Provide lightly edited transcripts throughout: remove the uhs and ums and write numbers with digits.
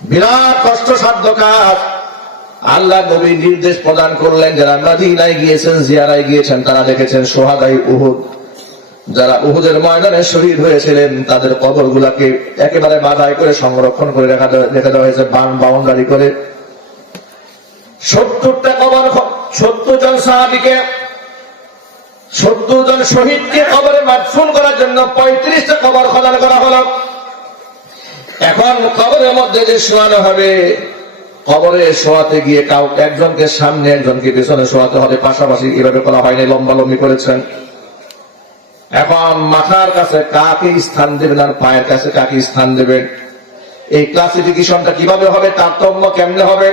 বিরাট কষ্টসাধ্য কাজ। আল্লাহ নবী নির্দেশ প্রদান করলেন, যারা মদিনায় গিয়েছেন, জিয়ারায় গিয়েছেন, তারা দেখেছেন সোহাদাই উহুদ, যারা উহুদের ময়দানে শহীদ হয়েছিলেন, তাদের কবরগুলাকে একেবারে বাধাই করে সংরক্ষণ করে রেখে দেওয়া হয়েছে, বাউন্ডারি করে। 70টা কবর, 70 জন সাহাবীকে, 70 জন শহীদকে কবরে মাদফুন করার জন্য 35টা কবর খনন করা হলো। এখন কবরের মধ্যে যে শোয়ানো হবে, কবরে শোয়াতে গিয়ে একজনকে সামনে একজনকে পেছনে শোয়াতে হবে, পাশাপাশি এভাবে করা হয়নি, লম্বালম্বি করেছেন। এখন মাথার কাছে কাকে স্থান দেবেন আর পায়ের কাছে কাকে স্থান দেবেন, এই ক্লাসিফিকেশনটা কিভাবে হবে, তারতম্য কেমনে হবে,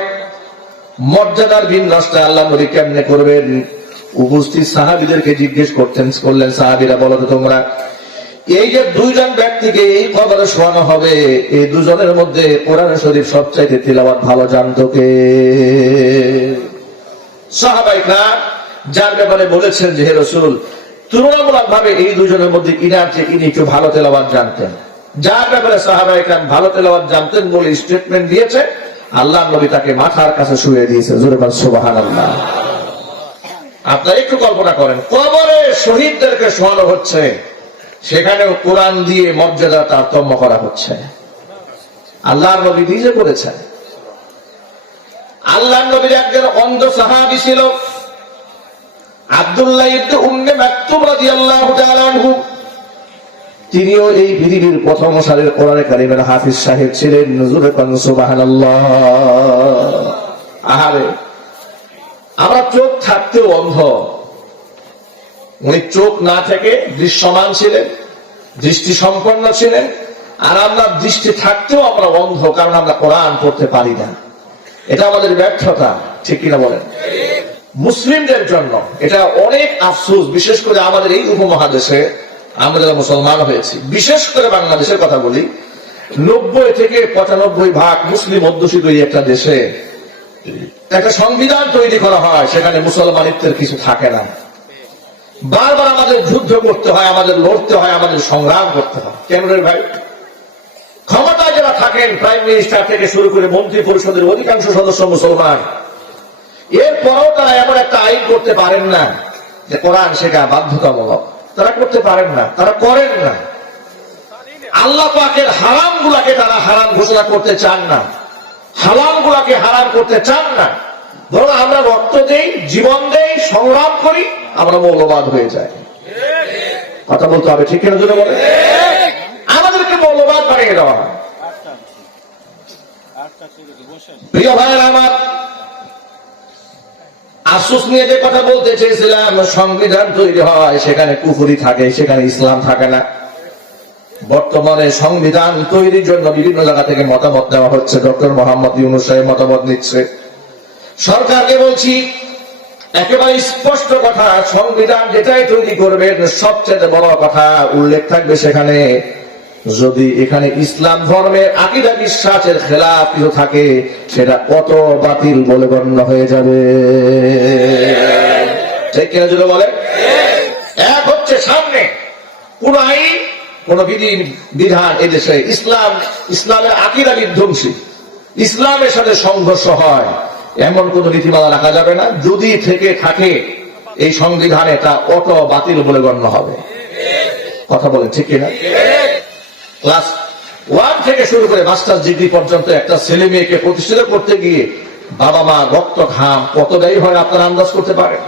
মর্যাদার বিন্যাসটা আল্লাহ নবী কেমনে করবেন? উপস্থিত সাহাবীদেরকে জিজ্ঞেস করলেন, সাহাবীরা বলো তো তোমরা, এই যে 2 জন ব্যক্তিকে এই কবরে শোয়ানো হবে, এই 2 জনের মধ্যে কোরআন শরীফ সবচাইতে তিলাওয়াত ভালো জানতো কে? সাহাবাইরা যার ব্যাপারে বলেছেন যে হে রাসূল, তুলনামূলক ভাবে এই 2 জনের মধ্যে ইনি একটু ভালো তেলাওয়াত জানতেন, যার ব্যাপারে সাহাবাইরা ভালো তেলাওয়াত জানতেন বলে স্টেটমেন্ট দিয়েছে, আল্লাহ নবী তাকে মাথার কাছে শুয়ে দিয়েছে। জোরে বলেন সুবহানাল্লাহ। আপনারা একটু কল্পনা করেন, কবরে শহীদদেরকে শোয়ানো হচ্ছে, সেখানেও কোরআন দিয়ে মর্যাদা তারতম্য করা হচ্ছে। আল্লাহর নবী নিজে করেছেন। আল্লাহর নবীর একজন অন্ধ সাহাবী ছিল, আব্দুল্লাহ ইবনে উম্মে মাকতুম রাদিয়াল্লাহু তাআলা আনহু। তিনিও এই পৃথিবীর প্রথম সারির কোরআনে কারীমের হাফিজ সাহেব ছিলেন। নজরে কোন সুবহানাল্লাহ। আহারে, আমরা চোখ থাকতেও অন্ধ, উনি চোখ না থেকে দৃশ্যমান ছিলেন, দৃষ্টি সম্পন্ন ছিলেন, আর আমরা দৃষ্টি থাকতেও আমরা অন্ধ, কারণ আমরা কোরআন পড়তে পারি না। এটা আমাদের ব্যর্থতা, ঠিক কিনা বলেন? মুসলিমদের জন্য এটা অনেক আফসোস, বিশেষ করে আমাদের এই উপমহাদেশে আমরা যারা মুসলমান হয়েছি, বিশেষ করে বাংলাদেশের কথা বলি, 90 থেকে 95% মুসলিম অধ্যুষিত এই একটা দেশে একটা সংবিধান তৈরি করা হয়, সেখানে মুসলমানিত্বের কিছু থাকে না। বারবার আমাদের যুদ্ধ করতে হয়, আমাদের লড়তে হয়, আমাদের সংগ্রাম করতে হয়। কেন রে ভাই? ক্ষমতায় যারা থাকেন, প্রাইম মিনিস্টার থেকে শুরু করে মন্ত্রী পরিষদের অধিকাংশ সদস্য মুসলমান, এরপরও তারা এমন একটা আইন করতে পারেন না যে কোরআন শেখা বাধ্যতামূলক। তারা করতে পারেন না, তারা করেন না। আল্লাহ পাকের হারাম গুলাকে তারা হারাম ঘোষণা করতে চান না, হালাল গুলাকে হারাম করতে চান না। ধরো আমরা রক্ত দেই, জীবন দেই, সংগ্রাম করি, আমরা মৌলবাদ হয়ে যাই। কথা বলতে হবে, ঠিক কিনা? যদি বলে আমাদেরকে মৌলবাদ বানিয়ে দেওয়া হয়। প্রিয় ভাইয়েরা আমার, আফসোস নিয়ে যে কথা বলতে চেয়েছিলাম, সংবিধান তৈরি হয়, সেখানে কুফরি থাকে, সেখানে ইসলাম থাকে না। বর্তমানে সংবিধান তৈরির জন্য বিভিন্ন জায়গা থেকে মতামত দেওয়া হচ্ছে। ডক্টর মোহাম্মদ ইউনূস সাহেব মতামত নিচ্ছে। সরকারকে বলছি একেবারে স্পষ্ট কথা, সংবিধান যেটাই তৈরি করবেন, সবচেয়ে বড় কথা উল্লেখ থাকবে সেখানে, যদি এখানে ইসলাম ধর্মের আকীদা বিশ্বাসের খেলাফ কিছু থাকে, সেটা কত বাতিল বলে গণ্য হয়ে যাবে। ঠিক কিনা? যদি বলে এক হচ্ছে সামনে কোন আইন, কোন বিধি বিধান এদেশে ইসলামের আকীদা বিধ্বংসী, ইসলামের সাথে সংঘর্ষ হয়, এমন কোন নীতিমালা রাখা যাবে না। যদি থেকে থাকে এই সংবিধানে, তা অত বাতিল বলে গণ্য হবে। কথা বলেন, ঠিক কিনা? ক্লাস 1 থেকে শুরু করে মাস্টার্স ডিগ্রি পর্যন্ত একটা ছেলে মেয়েকে প্রতিষ্ঠিত করতে গিয়ে বাবা মা রক্ত ঘাম কত ব্যয় হয় আপনারা আন্দাজ করতে পারেন।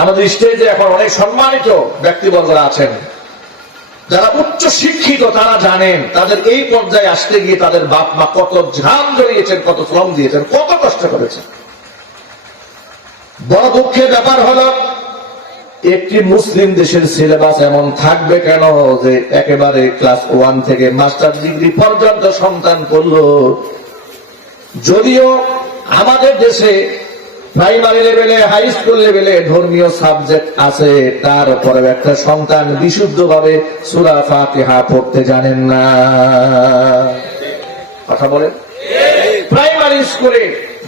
আমাদের স্টেজে এখন অনেক সম্মানিত ব্যক্তিবর্গরা আছেন, যারা উচ্চ শিক্ষিত, তারা জানেন তাদের এই পর্যায়ে আসতে গিয়ে তাদের বাপ মা কত ঘাম জড়িয়েছেন, কত শ্রম দিয়েছেন, কত কষ্ট করেছেন। বড় দুঃখের ব্যাপার হলো, একটি মুসলিম দেশের সিলেবাস এমন থাকবে কেন যে একেবারে ক্লাস 1 থেকে মাস্টার ডিগ্রি পর্যন্ত সন্তান পড়ল। যদিও আমাদের দেশে প্রাইমারি লেভেলে, হাই স্কুল লেভেলে ধর্মীয় সাবজেক্ট আছে, তারপরে একটা সন্তান বিশুদ্ধভাবে সূরা ফাতিহা পড়তে জানেন না। কথা বলে প্রাইমারি স্কুলে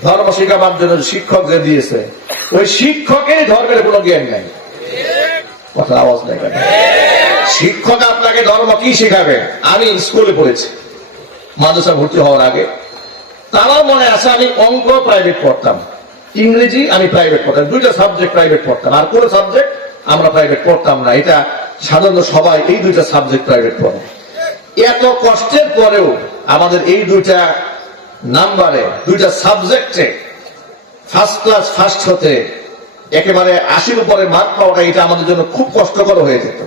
ধর্ম শিক্ষার জন্য শিক্ষক যে দিয়েছে, ওই শিক্ষকের ধর্মের কোনো জ্ঞান নাই। কথা আওয়াজ নাই কেন? শিক্ষক আপনাকে ধর্ম কি শেখাবে? আমি স্কুলে পড়েছি, মাদ্রাসা ভর্তি হওয়ার আগে তার মনে আছে আমি অঙ্ক প্রাইভেট পড়তাম, ইংরেজি আমি প্রাইভেট পড়তাম, দুইটা সাবজেক্ট প্রাইভেট পড়তাম, আর কোন সাবজেক্ট আমরা প্রাইভেট পড়তাম না। এটা সাধারণত সবাই এই দুইটা সাবজেক্ট প্রাইভেট পড়ে। এত কষ্টের পরেও আমাদের এই দুইটা নাম্বারে, দুইটা সাবজেক্টে ফার্স্ট ক্লাস ফার্স্ট হতে, একেবারে 80-র উপরে মার্ক পাওয়াটা, এটা আমাদের জন্য খুব কষ্টকর হয়ে যেত।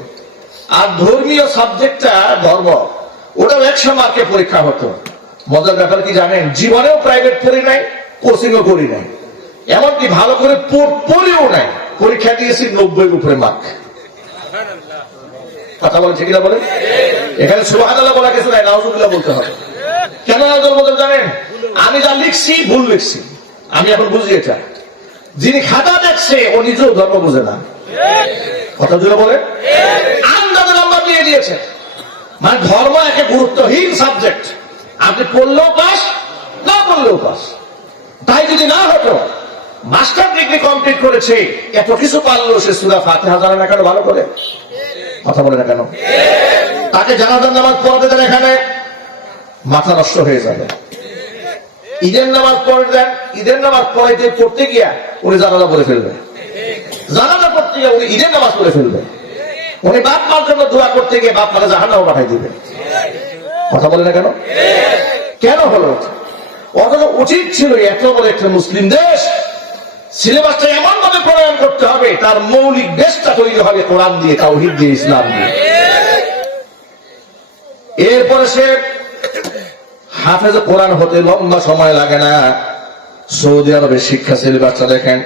আর ধর্মীয় সাবজেক্টটা, ধর্ম, ওটাও 100 মার্কে পরীক্ষা হতো। মজার ব্যাপার কি জানেন, জীবনেও প্রাইভেট পড়ি নাই, কোচিংও করি নাই, এমনকি ভালো করে পড়েও নাই, পরীক্ষা দিয়েছি 90-এর উপরে মার্ক। কথা বলে ঠিক না বলে? এখানে সুবহানাল্লাহ বলা কিছু নাই, নাউজুবিল্লাহ বলতে হবে। কেন নাউজুবিল্লাহ বলতে জানেন? আমি যা লিখছি ভুল লিখছি, আমি এখন বুঝি এটা। যিনি খাতা দেখছে ও নিজেও ধর্ম বুঝে না। কথা জুড়ে বলে আন্দাজে নাম্বার দিয়ে দিয়েছে। মানে ধর্ম একে গুরুত্বহীন সাবজেক্ট, আপনি পড়লেও পাস, না পড়লেও পাস। তাই যদি না হতো, মাস্টার ডিগ্রি কমপ্লিট করেছে, এত কিছু পারলো, সে সূরা ফাতিহা জানে না কেন ভালো করে? কথা বলে না কেন? তাকে জানাজার নামাজ পড়াতে দেন, এখানে মাথা নষ্ট হয়ে যাবে। ঈদের নামাজ পড়ে দেন, ঈদের নামাজ পড়তে গিয়া উনি জানাজা পড়ে ফেলবে, জানাজা পড়তে গিয়ে উনি ঈদের নামাজ পড়ে ফেলবে। উনি বাপ মার জন্য দোয়া করতে গিয়ে বাপ মাকে জাহান্নামে পাঠাই দিবে। কথা বলে না কেন? কেন হলো? অথচ উচিত ছিল এত বড় একটা মুসলিম দেশ, সিলেবাসটা এমন ভাবে প্রণয়ন করতে হবে, তার মৌলিক বেসটা তৈরি হবে কোরআন দিয়ে, তাওহীদ দিয়ে, ইসলাম দিয়ে। এরপরে সে হাফেজে কোরআন হতে লম্বা সময় লাগে না। সৌদি আরবের শিক্ষা সিলেবাসটা দেখেন,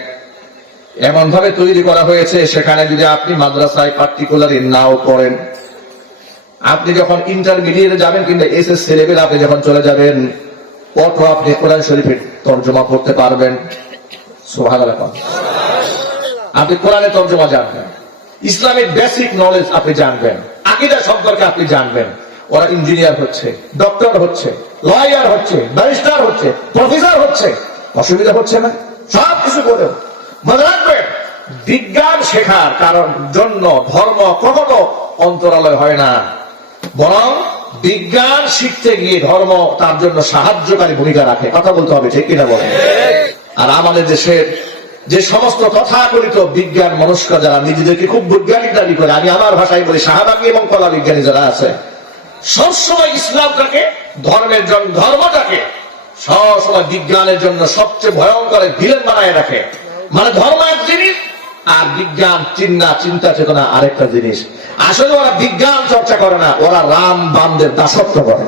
এমন ভাবে তৈরি করা হয়েছে, সেখানে যদি আপনি মাদ্রাসায় পার্টিকুলারলি নাও পড়েন, আপনি যখন ইন্টারমিডিয়েটে যাবেন কিংবা এসএসসি লেভেল আপনি যখন চলে যাবেন, অটো আপনি কোরআন শরীফের তর্জমা করতে পারবেন। সুবহানাল্লাহ। আপনি কোরআনের তর্জমা জানবেন, ইসলামিক বেসিক নলেজ আপনি জানবেন, আকীদা সম্পর্কে আপনি জানবেন। ওরা ইঞ্জিনিয়ার হচ্ছে, ডক্টর হচ্ছে, লয়ার হচ্ছে, ব্যারিস্টার হচ্ছে, প্রফেসর হচ্ছে, অসুবিধা হচ্ছে না? সব কিছু করে মনে রাখবেন, বিজ্ঞান শেখার কারণ জন্য ধর্ম কখনো অন্তরালয় হয় না, বরং বিজ্ঞান শিখতে গিয়ে ধর্ম তার জন্য সাহায্যকারী ভূমিকা রাখে। কথা বলতে হবে, ঠিক কিনা বলেন? আর আমাদের দেশের যে সমস্ত তথাকথিত বিজ্ঞান মনস্ক যারা নিজেদেরকে খুব বৈজ্ঞানিক দাবি করে, আমি আমার ভাষায় বলি শাহবাগী এবং কলা বিজ্ঞানী যারা আছে, সবসময় ইসলামটাকে, ধর্মের জন্য, ধর্মটাকে সবসময় বিজ্ঞানের জন্য সবচেয়ে ভয়ঙ্কর ভিলেন বানায় রাখে। মানে ধর্ম এক জিনিস, আর বিজ্ঞান চিন্তা চেতনা আরেকটা জিনিস। আসলে ওরা বিজ্ঞান চর্চা করে না, ওরা রাম বামদের দাসত্ব করে।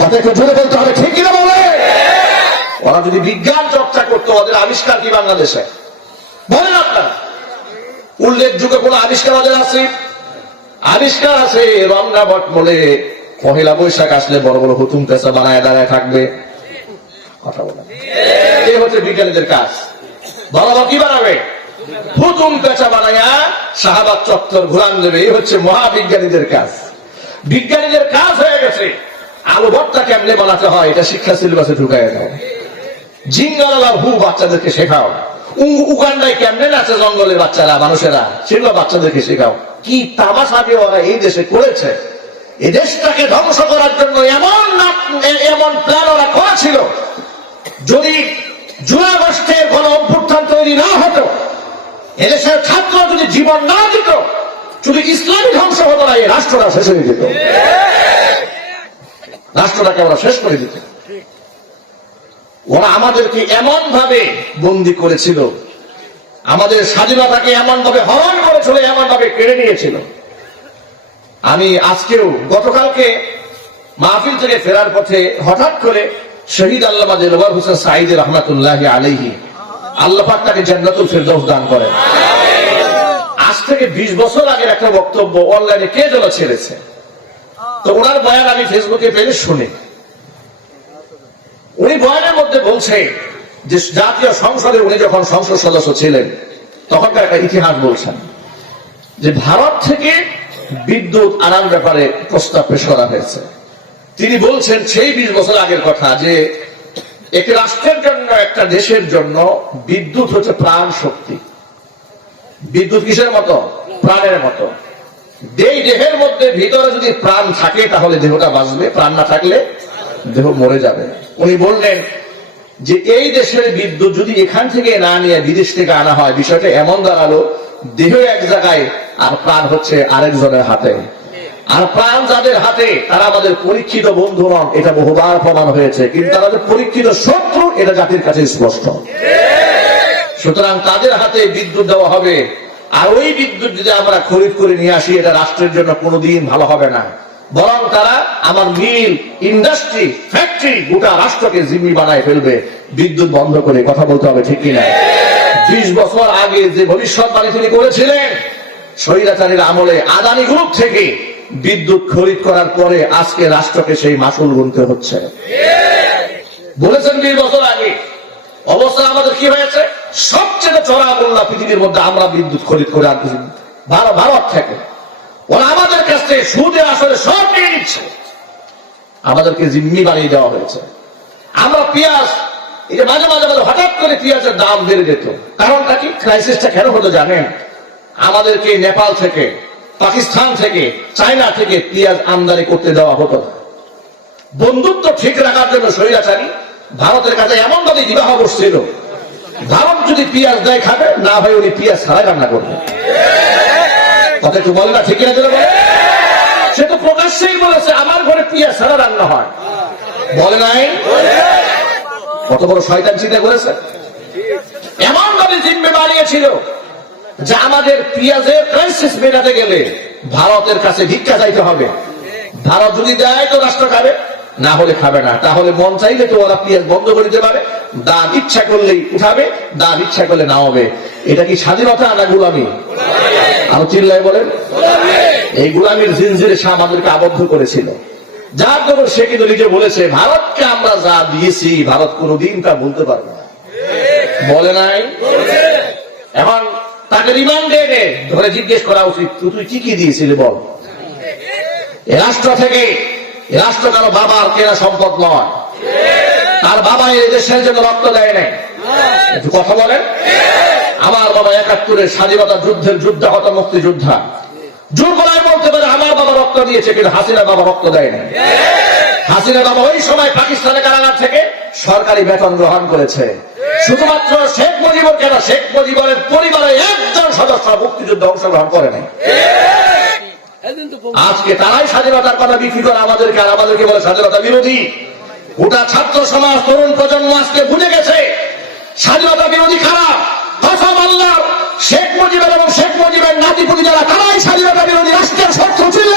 তাদেরকে জোরে বলতে হবে, ঠিক কিনা বলে? ওরা যদি বিজ্ঞান চর্চা করতো, ওদের আবিষ্কার কি বাংলাদেশে বলেন আপনারা? উল্লেখযোগ্য কোন আবিষ্কার ওদের আছে? আবিষ্কার আছে, রমনা বট বলে পহেলা বৈশাখ আসলে বড় বড় হুতুম পেঁচা বানায় দাঁড়ায় থাকবে। কথা বলেন, এই হচ্ছে বিজ্ঞানীদের কাজ। বড় বড় কি বানাবে? হুতুম পেঁচা বানায়া শাহবাগ চত্বর ঘুরান দেবে। এই হচ্ছে মহাবিজ্ঞানীদের কাজ। বিজ্ঞানীদের কাজ হয়ে গেছে আলু ভর্তা কেমনে বানাতে হয় এটা শিক্ষা সিলেবাসে ঢুকাই দাও। জিঙ্গালা হু বাচ্চাদেরকে শেখাও। উগান্ডায় কেমনে নাচে জঙ্গলের বাচ্চারা, মানুষেরা, সেগুলো বাচ্চাদেরকে শেখাও। কি তামাশা দিয়ে ওরা এই দেশে করেছে! এই দেশটাকে ধ্বংস করার জন্য এমন প্ল্যান ওরা করেছিল। যদি জুলাই আগস্টের কোন অভ্যুত্থান তৈরি না হতো, এদেশের ছাত্র যদি জীবন না দিত, যদি ইসলামী ধ্বংস হতো না, এই রাষ্ট্রটা শেষ হয়ে যেত। রাষ্ট্রটাকে ওরা শেষ করে দিত। ওরা আমাদেরকে এমন ভাবে বন্দী করেছিল, আমাদের স্বাধীনতাকে এমন ভাবে হরণ করেছিল, এমন ভাবে কেড়ে নিয়েছিল। আমি আজকেও, গতকালকে মাহফিল থেকে ফেরার পথে হঠাৎ করে শহীদ আল্লামা দেলোয়ার হোসেন সাঈদী রহমাতুল্লাহি আলাইহি, আল্লাহ পাক তাকে জান্নাতুল ফেরদাউস দান করেন। আজ থেকে 20 বছর আগের একটা বক্তব্য অনলাইনে কে যেন ছেড়েছে, তো ওনার বয়ান আমি ফেসবুকে পেলে শুনি। উনি বয়ানের মধ্যে বলছে যে জাতীয় সংসদে উনি যখন সংসদ সদস্য ছিলেন তখনকার একটা ইতিহাস বলছেন, যে ভারত থেকে বিদ্যুৎ আনার ব্যাপারে প্রস্তাব পেশ করা হয়েছে। তিনি বলছেন সেই 20 বছর আগের কথা, যে একটি রাষ্ট্রের জন্য, একটা দেশের জন্য বিদ্যুৎ হচ্ছে প্রাণ শক্তি। বিদ্যুৎ কিসের মতো? প্রাণের মতো। এই দেহের মধ্যে ভিতরে যদি প্রাণ থাকে তাহলে দেহটা বাঁচবে, প্রাণ না থাকলে দেহ মরে যাবে। উনি বললেন যে এই দেশের বিদ্যুৎ যদি এখান থেকে না নিয়ে বিদেশ থেকে আনা হয়, বিষয়টা এমন দাঁড়ালো দেহ এক জায়গায় আর প্রাণ হচ্ছে আরেকজনের হাতে। আর প্রাণ যাদের হাতে তারা আমাদের পরীক্ষিত বন্ধু নন, এটা বহুবার প্রমাণ হয়েছে, কিন্তু তারা যে পরীক্ষিত শত্রু এটা জাতির কাছে স্পষ্ট। সুতরাং তাদের হাতে বিদ্যুৎ দেওয়া হবে, আর ওই বিদ্যুৎ যদি আমরা খরিদ করে নিয়ে আসি এটা রাষ্ট্রের জন্য কোনোদিন ভালো হবে না, বরং তারা আমার মিল, ইন্ডাস্ট্রি, ফ্যাক্টরি গোটা রাষ্ট্রকে জিম্মি বানায় ফেলবে বিদ্যুৎ বন্ধ করে। কথা বলতে হবে, ঠিক কিনা? 20 বছর আগে যে ভবিষ্যৎবাণী তিনি করেছিলেন স্বৈরাচারীর আমলে আদানি গ্রুপ থেকে বিদ্যুৎ খরিদ করার পরে আজকে রাষ্ট্রকে সেই মাসুল গুনতে হচ্ছে। বলেছেন 20 বছর আগে। অবস্থা আমাদের কি হয়েছে? সবচেয়ে চড়া মূল্য পৃথিবীর মধ্যে আমরা বিদ্যুৎ খরিদ করে আনতেছি ভারত থেকে। ওরা আমাদের কাছ থেকে সুদে আসলে সব নিয়ে নিচ্ছে, আমাদেরকে জিম্মি বানিয়ে দেওয়া হয়েছে। আমরা পেঁয়াজ, এই যে মাঝে মাঝে হঠাৎ করে পেঁয়াজের দাম বেড়ে যেত, কারণটা কি? ক্রাইসিসটা কেন হতো জানেন? আমাদেরকে নেপাল থেকে, পাকিস্তান থেকে, চায়না থেকে পেঁয়াজ আমদানি করতে দেওয়া হতো না। বন্ধুত্ব ঠিক রাখার জন্য স্বৈরাচারী ভারতের কাছে এমন ভাবে বিবাহ বসছিল, ভারত যদি পেঁয়াজ দেয় খাবে, না হয় উনি পেঁয়াজ ছাড়াই রান্না করবে। কথা একটু বলে না, ঠিক আছে? সে তো প্রকাশ্যেই বলেছে আমার ঘরে পেঁয়াজ ছাড়া রান্না হয়, বলে নাই? কত বড় শয়তান চিন্তা করেছে! এমন ভাবে জিম্মে বানিয়েছিল যে আমাদের পেঁয়াজের ক্রাইসিস মেটাতে গেলে ভারতের কাছে ভিক্ষা চাইতে হবে। ভারত যদি দেয় তো রাষ্ট্র খাবে, না হলে খাবে না। তাহলে মন চাইলে তো ওরা পেঁয়াজ বন্ধ করে দিতে পারে, দাম ইচ্ছা করলেই উঠাবে, দাম ইচ্ছা করলে নামাবে। এটা কি স্বাধীনতা না গোলামি? আরো চিল্লায় বলেন। এই গোলামির জিনজিরে সে আমাদেরকে আবদ্ধ করেছিল, যার জন্য সে কিন্তু নিজে বলেছে ভারতকে আমরা যা দিয়েছি ভারত কোনোদিন তা বলতে পারবে না, বলে নাই? এখন তাকে রিমান্ডে এনে ধরে জিজ্ঞেস করা উচিত, তুই কি কি দিয়েছিলি বল। এ রাষ্ট্র থেকে, এ রাষ্ট্র কারো বাবার কেনা সম্পদ নয়, তার বাবা এই দেশের জন্য রক্ত দেয় নাই। একটু কথা বলেন। আমার বাবা 71-এর স্বাধীনতা যুদ্ধের যুদ্ধাহত মুক্তিযোদ্ধা, জোর গলায় বলতে পারে আমার বাবা রক্ত দিয়েছে, কিন্তু হাসিনা বাবা রক্ত দেয় না। হাসিনা বাবা ওই সময় পাকিস্তানের কারাগার থেকে সরকারি বেতন গ্রহণ করেছে। শুধুমাত্র শেখ মুজিবুর কেন, শেখ মুজিবুরের পরিবারের একজন সদস্য মুক্তিযুদ্ধে অংশগ্রহণ করে নাই। আজকে তারাই স্বাধীনতার কথা বিক্রি করে আমাদেরকে, আর আমাদেরকে বলে স্বাধীনতা বিরোধী। গোটা ছাত্র সমাজ, তরুণ প্রজন্ম আজকে ভুলে গেছে স্বাধীনতা বিরোধী খারাপ। কসম আল্লাহর, শেখ মুজিবের এবং শেখ মুজিবের নাতিপুতি যারা, তারাই স্বাধীনতা বিরোধী রাষ্ট্রের শত্রু ছিল।